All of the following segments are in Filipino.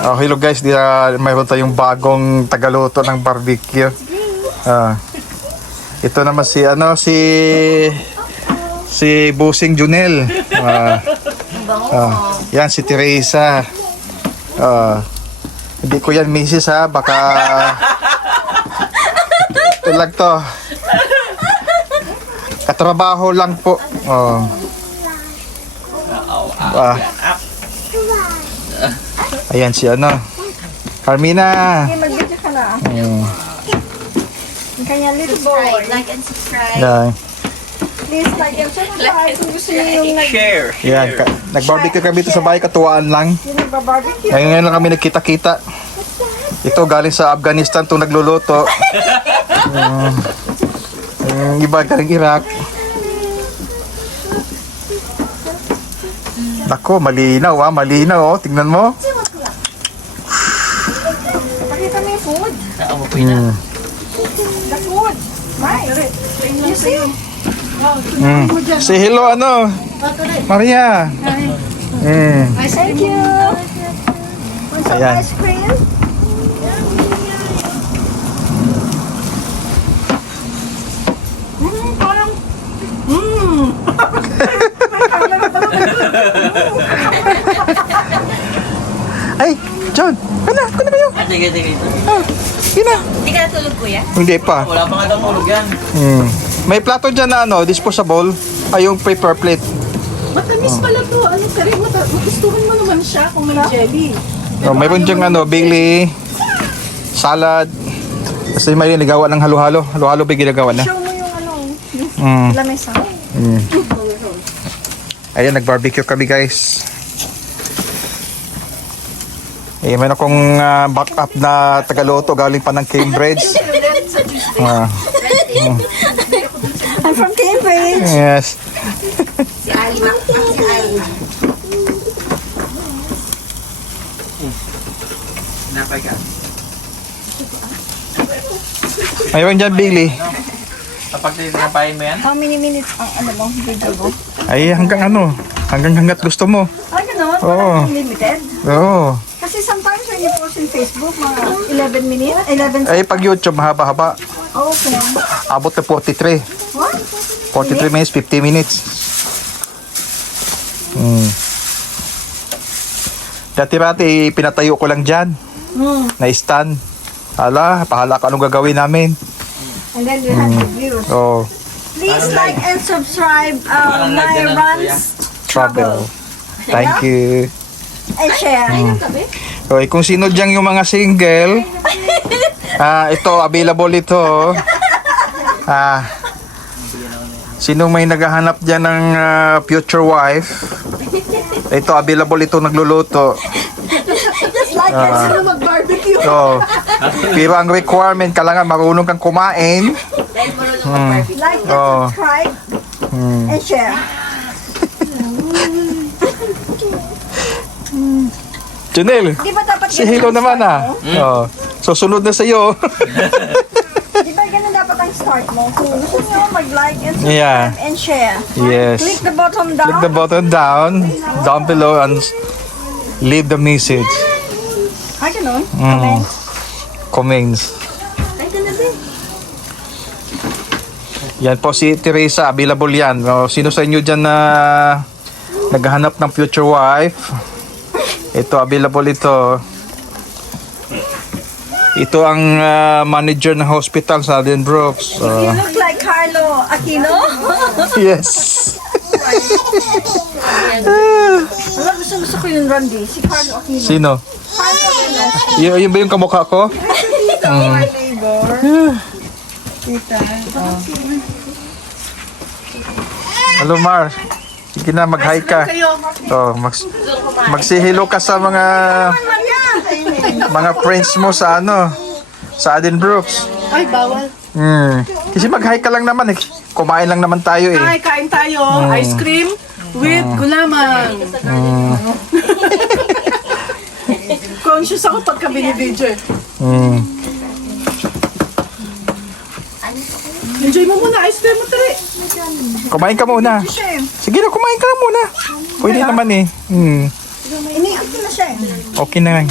Oh, hello guys, mayroon tayong bagong tagaluto ng barbecue. Ito naman si Busing Junel. Yan si Teresa. Hindi ko yan misis ha, baka ito lang to. Katrabaho lang po. Ayan si Carmina. Okay, mag-video ka na. Kanya little boy. Like and subscribe. Yeah. Please like and subscribe kung gusto niyo yung Share. Yan, nag-barbecue kami dito sa bahay, katuwaan lang. yung nagbabarbecue. Ngayon lang kami nagkita-kita. Ito galing sa Afghanistan itong nagluluto. Yung iba galing Iraq. Nako, malinaw malinaw tingnan mo. Pakita mo yung food. The food. Right. You see? Say hello Maria. Thank you. Want some Ayan. ice cream? Parang Ay, John, kana kayo? Sige. Kina. Hindi ka natulog, kuya? Hindi pa. Wala pa nga daw tulog yan. May plato dyan na disposable. Ay, yung paper plate. matamis pala to. Ano ka rin? Magustuhan mo naman siya kung may jelly. Mayroon dyan Bailey, salad. Kasi may ginagawa ng halo-halo. Halo-halo ba ginagawa na? Show mo yung Mm. lamesa. Ayan, nag-barbecue kami guys. Mayroon akong backup na tagaluto galing pa ng Cambridge. I'm from Cambridge. Yes. Si Ali, si Ali. Napay ka. Mayroon dyan, Bailey. Kapag tinapayin mo yan? How many minutes ang video mo? Ay, hanggang hanggat gusto mo. Ay, gano'n? Oo. Parang unlimited? Oo. Kasi sometimes when you post in Facebook, mga 11 minutes, 11 Ay, pag YouTube, mahaba-haba. Okay. Abot na 43. What? 43 minutes, 50 minutes. Dati-rati, pinatayo ko lang dyan. Na stand. Pahala ka anong gagawin namin. And then you have the views. Oh, Please like and subscribe Parang my lagyan ng runs travel. Thank you. and share. Okay, kung sino dyan yung mga single, ito, available ito. Sino may naghahanap dyan ng future wife, ito, available ito, nagluluto. Just like and sino mag-barbecue. So, pero ang requirement, kailangan marunong kang kumain. Dahil marunong mag-barbecue. Like and Oh. subscribe and share. Junel, Di ba dapat si Hilo naman Oh, so sunod na sa'yo. Di ba ganun dapat ang start mo? Kung gusto nyo mag-like and subscribe Yeah. and share. Yes. Click the button down. Click the button down below and leave the message. Ay, ganun. Comment. Comments. Ay, ganun din. Yan po si Teresa, available yan. Sino sa inyo dyan na naghahanap ng future wife? Ito, available ito. Ito ang manager ng hospital sa Alden Brooks. You look like Carlo Aquino. Yes. Wala, gusto ko yung Randy. Si Carlo Aquino. Sino? Carlo Aquino. Yun ba yung kamukha ko? My neighbor. Tita. Hello, Mar. Sige na, mag-hi ka. Oh, magsihilo ka sa mga friends mo sa sa Alden Brooks. Ay, bawal. Kasi mag-hi ka lang naman eh. Kumain lang naman tayo eh. Ay, kain tayo. Ice cream with gulaman. Conscious ako pagka binibidyo eh. Enjoy mo muna ice cream mo, Tari. Kumain ka muna. Sige na, kumain ka lang muna. Pwede naman eh. Iniikot ko na siya eh. Okay na lang.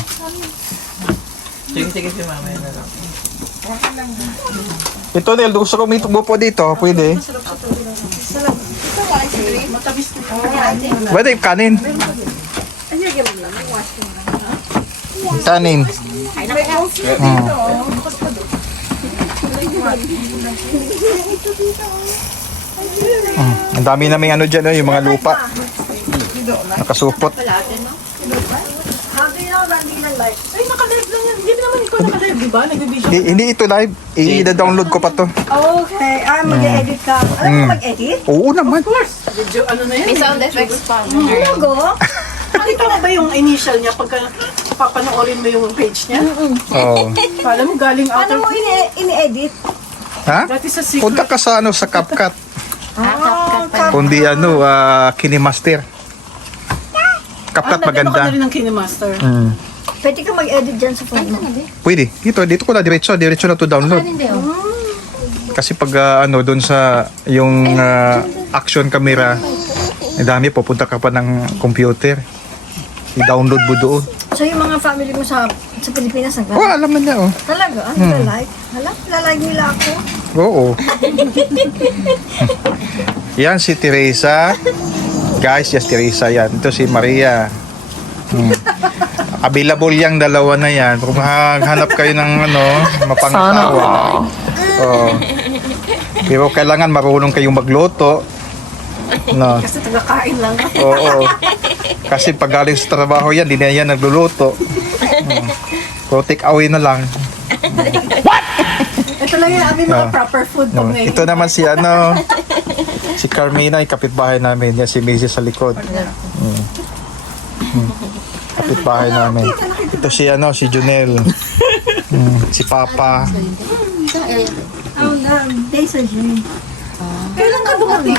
Sige, si mama yun na lang. Ito Nel, gusto ko upo dito. Pwede. Matabis na. Pwede, kanin. Kanin. Ang dami na may ano dyan, yung mga lupa. Nakasupot. Happy na, landing ng life. Ay, nakalive lang yan. Hindi naman ikaw nakalive, di ba? Nagbibidyo. Hindi ito live. I-download ko pa to. Okay, mag-edit ka. Alam mo mag-edit? Oo naman. Video, ano na yan? May sound effects pa. Logo? Nakita mo ba yung initial niya pagka papanoorin mo yung page niya? Oo. Kala mo galing out Paano mo ini-edit? Ha? Dati sa secret. Punta ka sa ano, sa CapCut. Kundi ano, Kinemaster. CapCut Nagano ka maganda. na rin ng Kinemaster. Pwede ka mag-edit dyan sa phone mo. Pwede. Dito ko na diretso na to download. Kasi pag ano doon sa yung action camera, ang dami pupunta ka pa ng computer. I-download mo doon. So yung mga family mo sa Pilipinas Oh, naglalike? alam na niya oh. Talaga? Naglalike? Hala, lalike nila ako. Oo. Yan si Teresa. Guys, yes Teresa yan. Ito si Maria. Available yung dalawa na yan. Kung hanap kayo ng ano, mapangtawa. Oh. Pero kailangan marunong kayong magluto. No. Kasi tagakain lang. Oo. Kasi pag galing sa trabaho yan, di na yan nagluluto. So take away na lang. Ito lang yung aming mga proper food pag No. may... Ito naman si ano, si Carmina, yung kapitbahay namin. Yan si Maisy sa likod. Kapitbahay namin. Ito si ano, si Junel. Si Papa. Oh, days a dream. Kailan ka dumating?